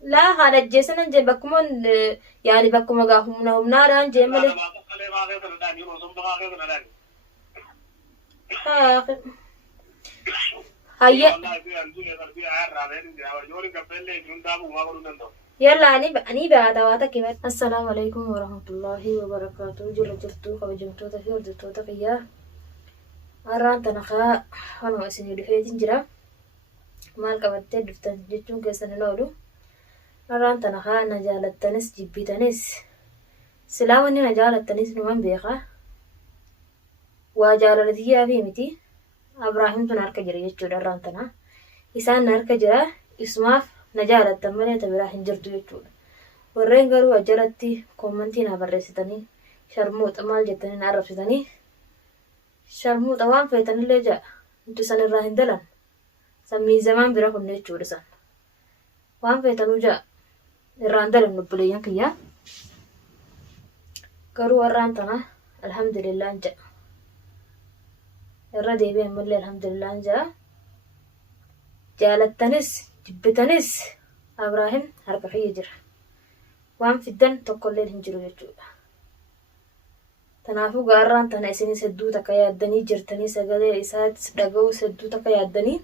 لا هذا جيسنا جي بكمون يعني بكم هم ناران جي ملي هيا يلا أني بعدواتك كمان. السلام عليكم ورحمة الله وبركاته. جرتو خبجمتو تفي وردتو تقيا أران تنخا أنا أسني دفيتين جرا maal qabattee dhuftan jechuun keessan hin oolu. Narraan tana haa na jaalattanis jibbitanis silaa wanni na jaalattanis numan beekaa. Waa jaalalatiyaa fi miti Abraahimtu na harka jira jechuudha irraan tana. Isaan na harka jira isumaaf na jaalattan malee ta biraa hin jirtu jechuudha. Warreen garuu ajalatti koomantii na barreessitanii sharmuuxa maal jettanii na arrabsitanii sharmuuxa waan feetanillee ja'a nuti san irraa hin dalan. Sammii zamaan bira kunne jechuudha san. Waan feetanuu ja'a irraan dalan obboleeyyan kiyyaa. Garuu warraan tana alhamdulillaan ja'a. Irra deebi'an mallee alhamdulillaan ja'a. Jaalattanis jibbitanis Abraahim harka kiyya jira. Waan fiddan tokkollee hin jiru jechuudha. Kanaafuu gaarraan tana isinis hedduu takka yaaddanii jirtanii sagalee isaatti dhaga'uu hedduu takka yaaddanii.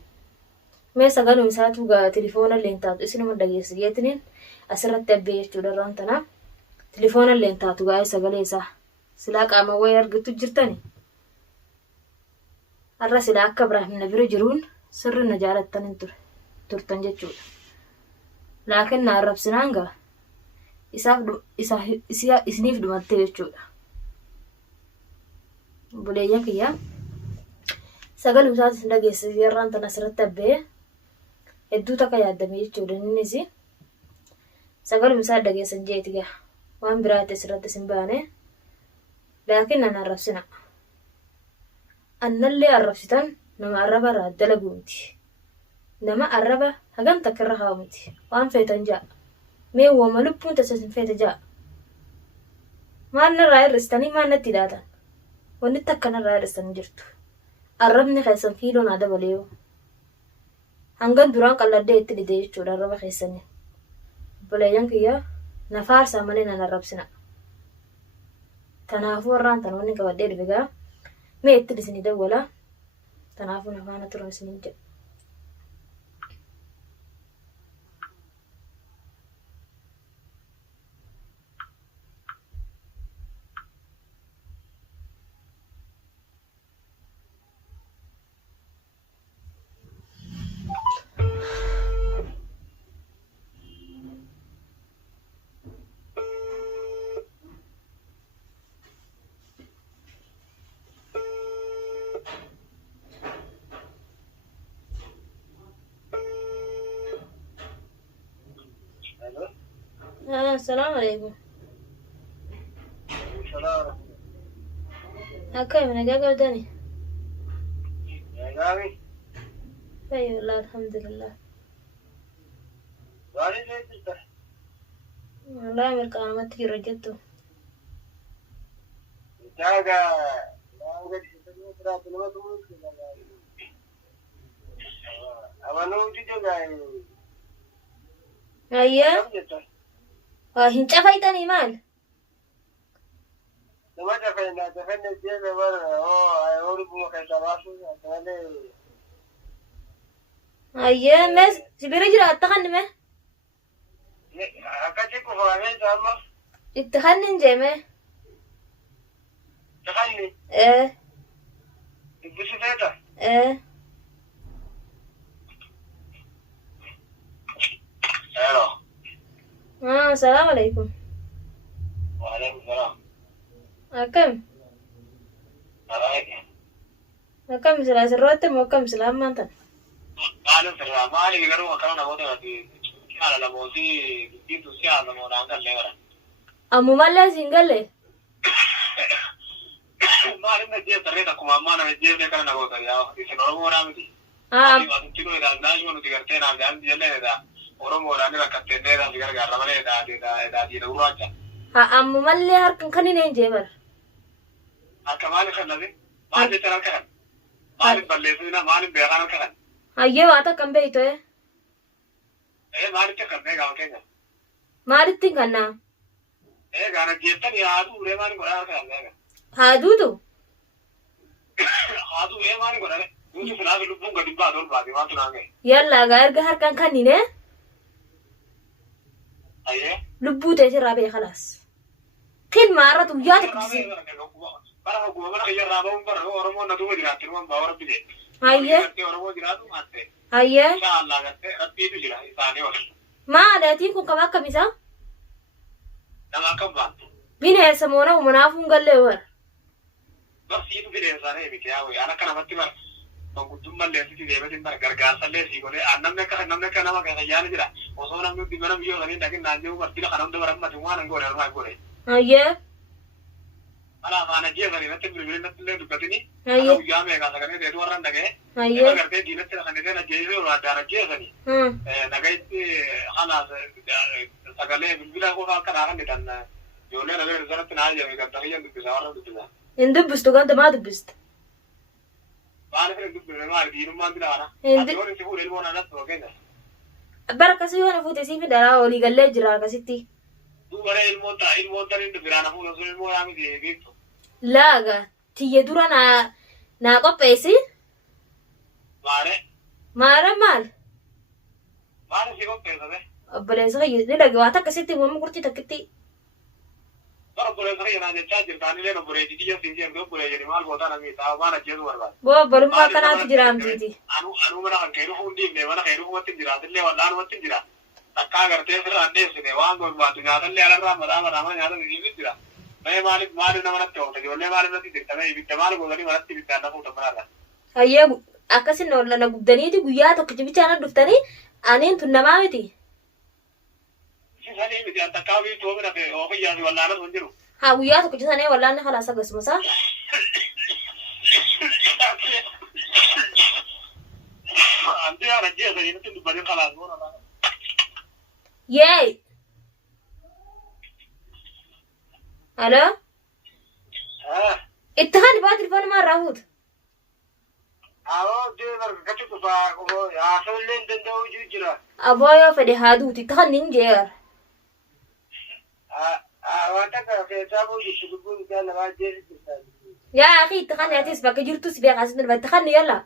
Mee sagaluu isaatu telefoona illeen taatu isinuma dhageessi geetiniin asirratti abbee jechuudha irraan tana. Telefoona illeen taatu gaa'ee sagalee isaa silaa qaama wayii argitu jirtani. Har'a silaa akka Abraahim na bira jiruun sirri na jaalattan turtan jechuudha. Laakiin na arrabsinaan gaa isiniif dhumattee jechuudha. Buleeyyan kiyyaa sagaluu isaati dhageessi irraan tana asirratti abbee hedduu takka yaaddamee jechuudha innis sagaluu isaa dhageessan jeeti gaa waan biraatti asirratti sin baane laakiin nan arrabsina. Annallee arrabsitan nama arraba irraa dalaguu miti. Nama arraba hagan takka irra haa miti. Waan feetan ja'a. Mee wooma lubbuun tasasin feeta ja'a. Maal narraa hir'istanii maal natti hidhaatan? Wanni takka narraa hir'istan jirtu. Arrabni keessan fiiloon haa dabalee yoo. Hangan duraan qalladee itti dhidee jechuudha arraba keessanii. Obboleeyyan kiyyaa na faarsaa malee nan arrabsina. Kanaafuu warraan tanoonni qabadhee dhufe gaa mee itti dhisinii dawwala. Kanaafuu na faana turan isiniin jedhu. السلام عليكم. السلام. أكيد من جاك وداني. جاكي. أي والله الحمد لله. وعلي ليه تفتح؟ والله من قامت في رجته. جاكا. جاكا تسمع ترى تلوه تقول كذا. أمانو تيجي أيه. هنتا فايتاني مال. لما تفعلنا الجيل مرة أقول بقول كتاباسو أتمنى. أيه مس سبيرجرا أتخن ما. أكتب كفاية جامع. اتخن جمع. تخلي. إيه. تبص فيها. إيه. ألو. السلام عليكم. وعليكم السلام. كم؟ عليك. كم سلاس الروتة مو كم سلام ما أنت؟ قالوا في الرمال يقولوا كانوا نقولوا في على الموسي في توسيا على المونانغ اللي ورا. أمو مالا سينغالي. ما لنا جيب ترينا كم أمانة جيب لك أنا نقول يا أخي سنورو مورامي. تيجوا إذا ناجي ونو تيجرتين عم جان جلنا إذا ورم وراني بكتير ده تيجر كارمانة إذا جيرو راجع. أمو مالا هركن كني نيجيبر. كمان خلنا ما ترى كذا. ما نبلغنا ما نبيعنا كذا. أيه واتا كم بيتوه؟ maalitti kanneen gaafa keenya. Maalittiin kannaa? Gaana jettanii haaduu uree maali godhaa kanneen. Haaduutu? Haaduu uree maali godhaa? Nuti finaafi lubbuun gadi baatu ol baate waan tunaan ga'e. Yallaa gaa erga harkaan kannine. Ayyee. Lubbuu teetirraa bee khalaas. Kin maarratu guyyaa tokko. Bara hoguma mana kiyya irraa ba'uun bara Oromoon na duuba jiraatti numan baawara bide. Ayyee. Oromoo jiraatu maatte. Ayyee. Inshaallah gattee rabbiitu jira isaanii wal. Maadaatiin kun kama akkamisaa? Nama akkam baattu. Bineensa moona uumanaafuu hin gallee wara. Barsiitu bineensaa miti yaa wayii ana akka namatti bara. Manguddummaan leessiti deebitiin bara gargaarsallee sii godhee namni akka nama gahayyaani jira. Osoo namni hundi mana biyyoo sanii dhaqin naannoo barsiila kana hunda bara himmatu waan hin goone armaa hin goone. Ayyee. Ala faana jeesanii natti bilbilee natti illee dubbatini. Ayyee. Guyyaa meeqaa sagalee deetu warraan dhaga'e. Ayyee. Nama gartee diinatti dhaqanii na jeesee addaana jeesanii. Nagayitti haala sagalee bilbila qofaa akka naakan jedhan ijoollee nagalee irratti naa jedhame ganta kiyyan dubbisa warra dubbisa. Hin dubbistu ganta maa dubbista? Maaliif hin dubbifne maali diinummaan bilaana. Ati yoo itti fuudhee ilmoon alatti fakkeenya. Bara akkasii yoo na fuute siif daraa olii gallee jira akkasitti. Dubaree ilmoon taniin dubbiraan hafuudha sun ilmoo yaa miti beektu. Laaga tiyya dura naa qopheessi. Maare. Maara maal? Maale si qopheessate. Obboleessa kiyya ni dhage waan akkasitti uumama qurxii takkitti. Bara obboleessa kiyya naan jechaa jirtaan illee obboleetti kiyya siin jeen obbolee jedhi maal gootaa namni taa'u waan ajjeesu barbaada. Boo obbolummaa akkanaatu jiraamtiiti. Anuu mana kan keeru hundiifne mana keeru humatti jiraatillee wal'aanumatti jira. Takkaa agartee sirraan deessine waan barbaadu nyaatallee alarraa mataa mana nyaata siif jira. Mee maaliif nama natti oolta ijoollee maaliif natti dirqamee ibidda maal gootanii manatti ibiddaan na fuuta manarra. Hayyee akkasin na gubdaniiti guyyaa tokkichi bichaan dhuftanii aniin tun namaa miti. Sanii miti takkaa fi toomina fi ofiyyaa fi wallaana sun jiru. Haa guyyaa tokkichi sanee wallaanni khalaas akkasuma isaa. Anti yaa rajjeesanii nutti dubbatin khalaas boona. Yee. Halo? Itti hani baa telefoona maa irraa fuuta? Awoo deebar gati dhufaa haasawillee hin danda'u jira. Aboo yoo fedhe haa duuti itti hani hin jeera. Waan takka keessaa boojjichi lubbuun isaa namaa jeesisa. Yaa akhi itti hani atis bakka jirtus beekaas itti itti hani yalla.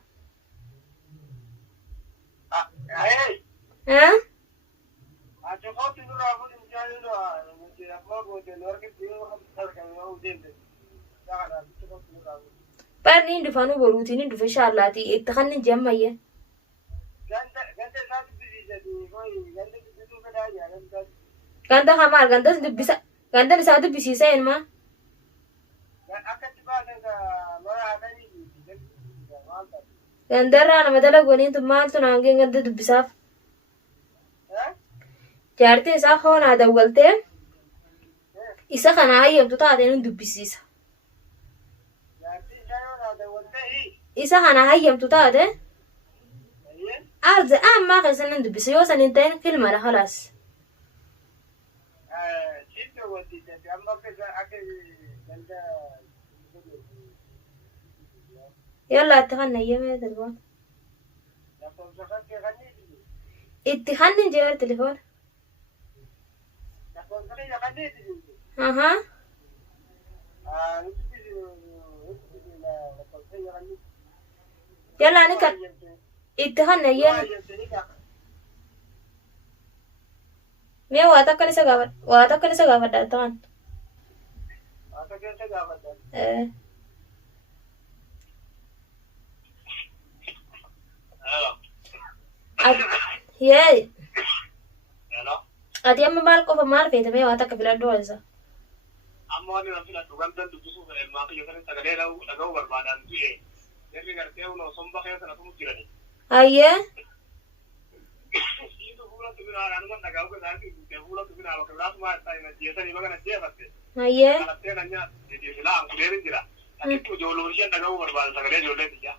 Ati qooti duraa fuudhin jaalala nuti abbaa goote warqee diimaa harkaan yoo deemte jaalala ati qooti duraa fuudhin. Barni hin dhufanuu boruutiin hin dhufe shaallaati itti hani jammayye. Ganda isaatti bisiisati ganda bisu fedhaa jaalala. Ganda hamaal ganda isaa dubbisiisa elma. Akkatti baasan mara haadhanii Gandarraa nama dalagooniin tun maaltu naangeen ganda dubbisaaf. Jaartiin isaa hoonaa dawwaltee isa kana hayyamtu taatee nun dubbisiisa. Isa kana hayyamtu taate arze ammaa keessa nan dubbisa yoo san hin ta'in filmadha khalaas. Yalla itti kan nayyamee telefoon. Itti kan hin jeer telefoon. Aha. Yalla ni kan itti kan nayyamee. Mee waa takkan isa gaafadha itti kan. Yee. Ati amma maal qofa maal feete mee waa takka filadhu isa. Amma waan inni filadhu ganda dubbisuuf elmaa kiyya sana sagalee dhaga'uu barbaadan du'e. Jarri gartee unoo somba keessa na tumu jirani. Hayyee. Siitu fuula tubinaa anuma dhaga'uu keessatti fuula tubinaa bakka biraatuma jeesanii bakka na jeefatte. Hayyee. Kalattee na nyaata filaa ankuleerin jira. Atitti ijoollee isheen dhaga'uu barbaadan sagalee ijoollee biyyaa.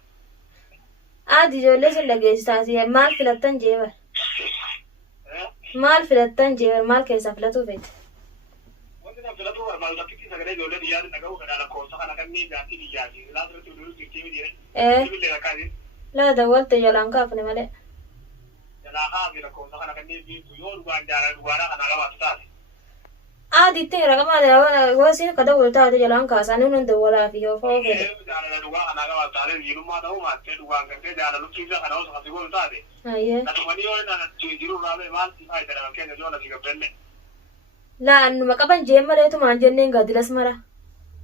Ati ijoollee sun dhageessisaati maal filattan jeebar. Maal filattan jeebar maal keessaa filatuu feete. Wanti na filatuu barbaadu takkitti sagalee ijoollee biyyaa dhaga'uu fedhaa lakkoofsa kana kanneen jaartii biyyaati. Laasirratti bilbiluu jirtii miti. Bilbilee rakkaati. Laa dawwalte jalaan kaafne malee. jalaa hafi lakkoofsa kana kanneen biiftu yoo dhugaan dhugaadhaa kana qabaatu taate. Diittee raqamaa goosiin kada wal taate jalaan kaasanii hundi walaa fi yoo fa'oo fedhe. Jaalala dhugaa kana qabaatu taate hiyyummaa ta'uu maattee dhugaan gartee jaalaluttiisa kana osoo asii godhu taate. Natumanii yoo inni jiru raabee maalti faayidadha keenya yoo nasi gabbelle. Laannuma qaban jeen maleetumaan jenneen gaadilas mara.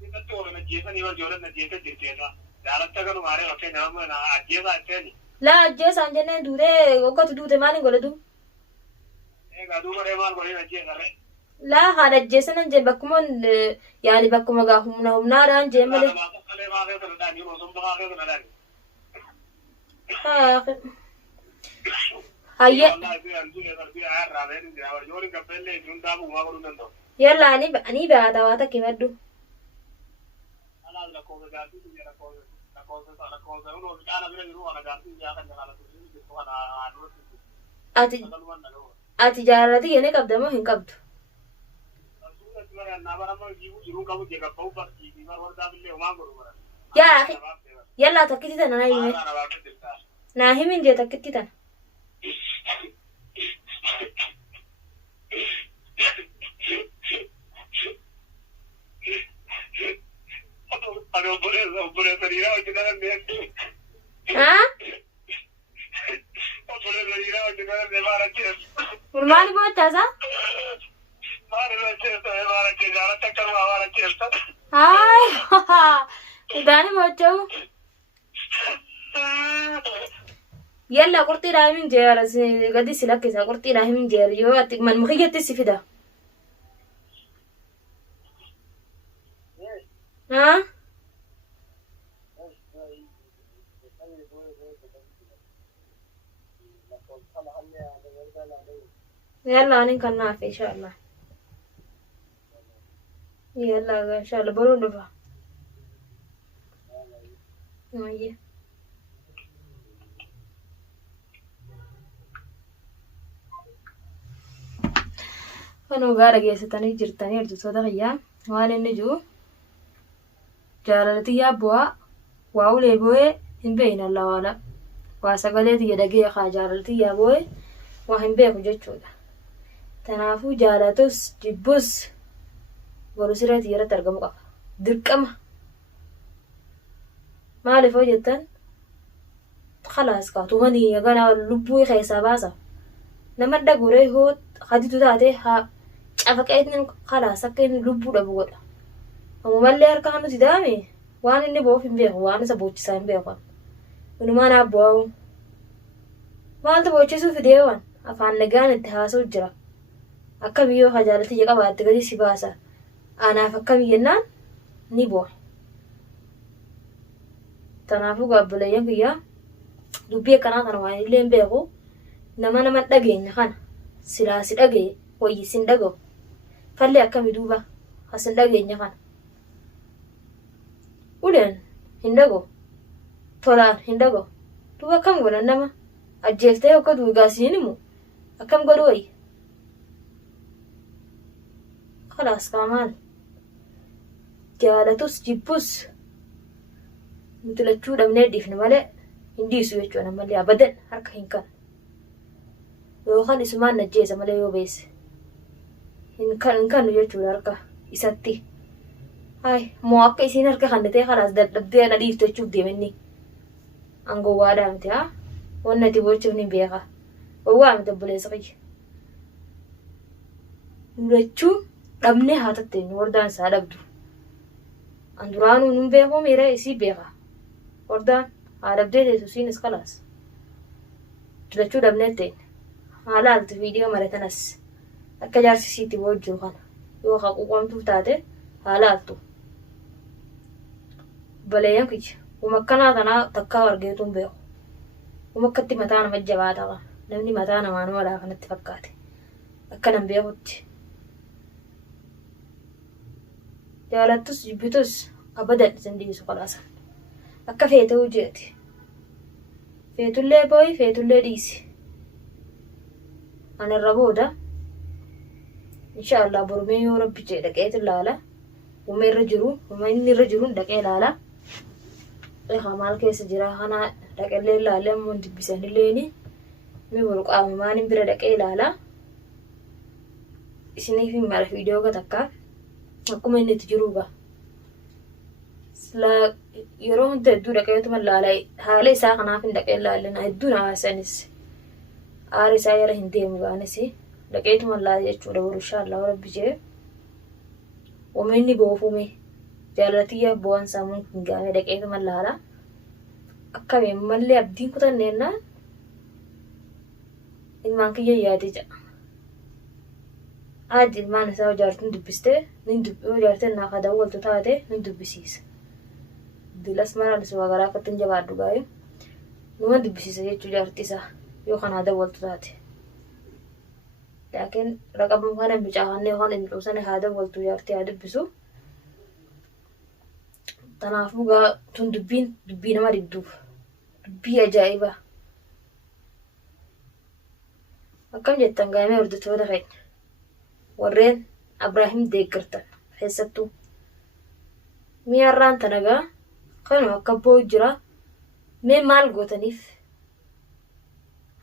Inni waliin ajjeesanii wal joolan ajjeesa jirteessa. Jaalatta ganu maaree fakkeenya amma ajjeesaa itteeni. Laa ajjeesaan jenneen duutee hoggatu duute maaliin godhatu? Egaa duuba ree maal godheen ajjeesarree? Laa haadha ajjeesanan jee bakkuma yaani bakkuma gaa humnaadhaan jee malee. Hayye. Yalla ani baata waa takki maddu. Ati jaalati yene qabda moo hin qabdu? Yaa yalla takkitti tana na hime. Na himin jee takkitti tana. Maali boochaasa? Idaani boocha'u. Yalla qurxiidhaa himin jeera gadi si lakkisa qurxiidhaa himin jeera yoo ati man mukiyyatti si fida. Yalla anin kan naaf inshallah. Yalla inshallah boruu dhufa. Ayye. Kanuu gaara geessatanii jirtanii hojjettoota fayyaa waan inni jiru jaalalati yaabbu'aa waa ulee boo'ee hin beekne allawaala waa sagaleeti jedhagee haa jaalalati yaaboo'ee waa hin beeku jechuudha. Kanaafuu jaalatus jibbus boru sirreetii irratti argamu qaba. Dirqama maaliif hojjettan khalaas kaatuumanii ganaa lubbuu keessaa baasa nama dhaguree hoo haditu taate haa cafaqeetiin khalaas akka inni lubbuu dhabu godha. Ammallee harka nuti daame waan inni boof hin beeku waan isa boochisaa hin beeku. Walumaan abbu'aawu maaltu boochisuu fideewwan afaan nagaan itti haasa'u jira. Akka biyyoo hajaalatti jedhabaatti gadi si baasa. Anaaf akkami jennaan ni bu'a. Kanaafuu gaabbileeyyan kiyyaa dubbii akkanaa kana waan illee hin beeku nama dhageenya kana silaa si dhagee wayyi sin dhaga'u. Fallee akkami duuba asin dhageenya kana. Uleen hin dhaga'u. Tolaan hin dhaga'u. Duuba akkam godhan nama ajjeeftee akka duugaasiin himu akkam godhu wayyi. Khalaas kaamaan jaalatus jibbus nuti lachuu dhabnee dhiifne malee hin dhiisu jechuudha malee abadan harka hin kan yookaan isumaan najjeesa malee yoo beesse hin kanu jechuudha harka isatti. Moo akka isiin harka kannatee khalaas dadhabdee na dhiifte jechuuf deemenni angowwaadhaa miti wanni ati bochuuf ni beeka gowwaa miti obboleessa qiyya. Lachuu dhabnee haa tatteenyu wardaan isaa dhabdu. Anduraanuu nun beekuu miira isii beeka. Wardaan haa dhabdee teessusiinis khalaas. Lachuu dhabnee ta'in. Haa laaltu viidiyoo maratanas akka jaarsisiitti wajjuu kana yoo haa quuqamtuuf taate haa laaltu. Baleeyyan kiyya umakkanaa kanaa takkaa argeetu hin beeku. Umakkatti mataa nama jabaata qaba. Namni mataa namaa namadhaa kanatti fakkaate. Akka nan beekutti. Jaalattus jibbitus abadan isin dhiisu khalaasa. Akka feete hujeeti. Feetullee booyi feetullee dhiisi. Anarra booda inshallah borumee yoo rabbi jee dhaqeet ilaala. Uma irra jiru uma inni irra jiru dhaqee ilaala. Maal keessa jira kana dhaqellee ilaalee ammoo dibbisanilleeni mi bulu qaama maanin bira dhaqee ilaala. Isiniif hin mara viidiyoo gatakka akkuma inni itti jiruuga. Yeroo hunda hedduu dhaqeetuma ilaala haala isaa kanaaf hin dhaqee ilaallina hedduun haasanis aara isaa yara hin deemu gaanis dhaqeetuma ilaala jechuudha boru inshaallah rabbi jee. Uummanni boofume jaalatiyyaa bu'aan saamuun hin gaame dhaqeetuma ilaala. Akkamiin mallee abdiin kutanneenna ilmaan kiyya yaadee jedha. Aadde ilmaan isaa ijaartuun dubbistee ijaarteen naaf haa dawwaltu taate nin dubbisiisa. Dilas maraan isa wagaraa akkatti hin jabaadhu gaa'e numa dubbisiisa jechuu ijaartii isaa yoo kan haa dawwaltu taate. Laakiin raqaba kana bicaafannee waan hin dhuusane haa dawwaltu ijaartii haa dubbisu. Kanaafuu gaa tun dubbii nama dibduuf dubbii ajaa'ibaa. Akkam jettan gaa'imee hordoftoota keenya warreen Abrahaam deeggartan keessattuu mi'arraan tanagaa kanuma akka boo'u jira. Mee maal gootaniif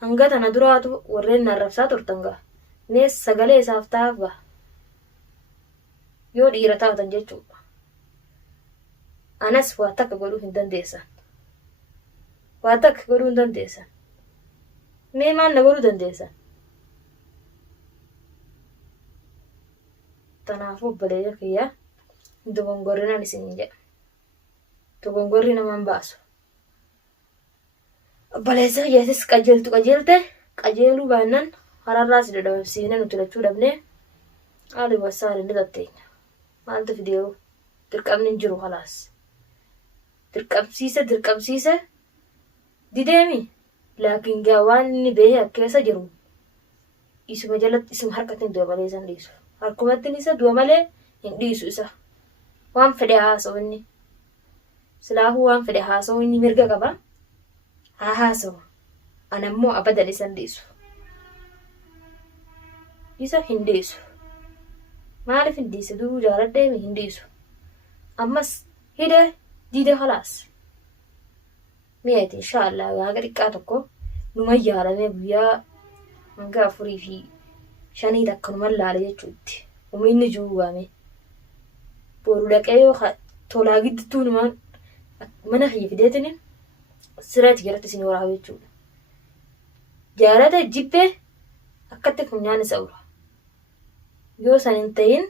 hanga tana duraatu warreen narrabsaa turtan gaa mee sagalee isaaf ta'aaf gaa yoo dhiira taatan jechuudha. Anas waa takka godhuu hin dandeessan. Waa takka godhuu hin dandeessan. Mee maal na godhuu dandeessan? Kanaafuu obboleeyya kiyyaa dogongorrinaan isin jedha. Dogongorri namaan baasu. Obboleessa kiyyaatis qajeelte qajeeluu baannaan hararraas dadhabsiifnee nuti lachuu dhabnee haali wasaa hin dhiqatteenya. Maaltu fideeru dirqamni hin jiru halaas. Dirqamsiise dideemi laakiin gaa waan inni beekee keessa jiru isuma jalatti isuma harkatti hin du'a malee isa hin dhiisu. Harkumatti isa du'a malee hin dhiisu isa. Waan fedhe haasa'u inni. Silaafuu waan fedhe haasa'u inni mirga qaba. Haa haasa'u. Anammoo abadan isa hin dhiisu. Isa hin dhiisu. Maaliif hin dhiise duruu jaaladhee hin dhiisu. Ammas hidee diidee halaas. Mi'eeti inshaallah gaaga xiqqaa tokko numa yaalamee guyyaa hanga 4 fi 5 takka numa laala jechuutti. Uummanni jiru waame. Boru dhaqee yoo tolaa gidduu numa mana hiifideetini sirriitti jalatti isin waraabee jechuudha. Jaalata jibbee akkatti funyaan isa ura. Yoo san hin ta'in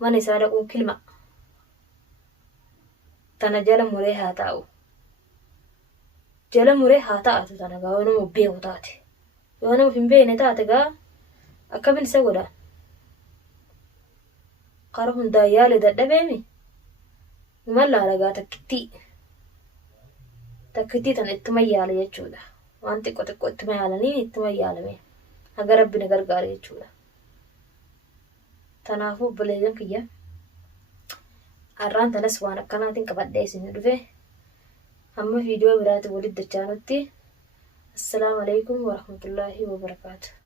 mana isaa dhaquun kilma. Tana jala muree haa taa'u. Jala muree haa taa'atu tana gaa yoo nama beeku taate. Yoo nama hin beekne taate gaa akkamiin isa godhaan. Kara hundaan yaale dadhabeemi. Numa laala gaa takkittii tana ittuma yaala jechuudha. Waan xiqqoo ittuma yaalanii ittuma yaalame. Haga rabbi na gargaare jechuudha. Kanaafuu obboleeyyan kiyya har'aan tanas waan akkanaatiin qabadhee isin dhufe hamma viidiyoo biraatti walitti dachaanutti assalaamu alaykum warahmatullaahi wabarakaatu.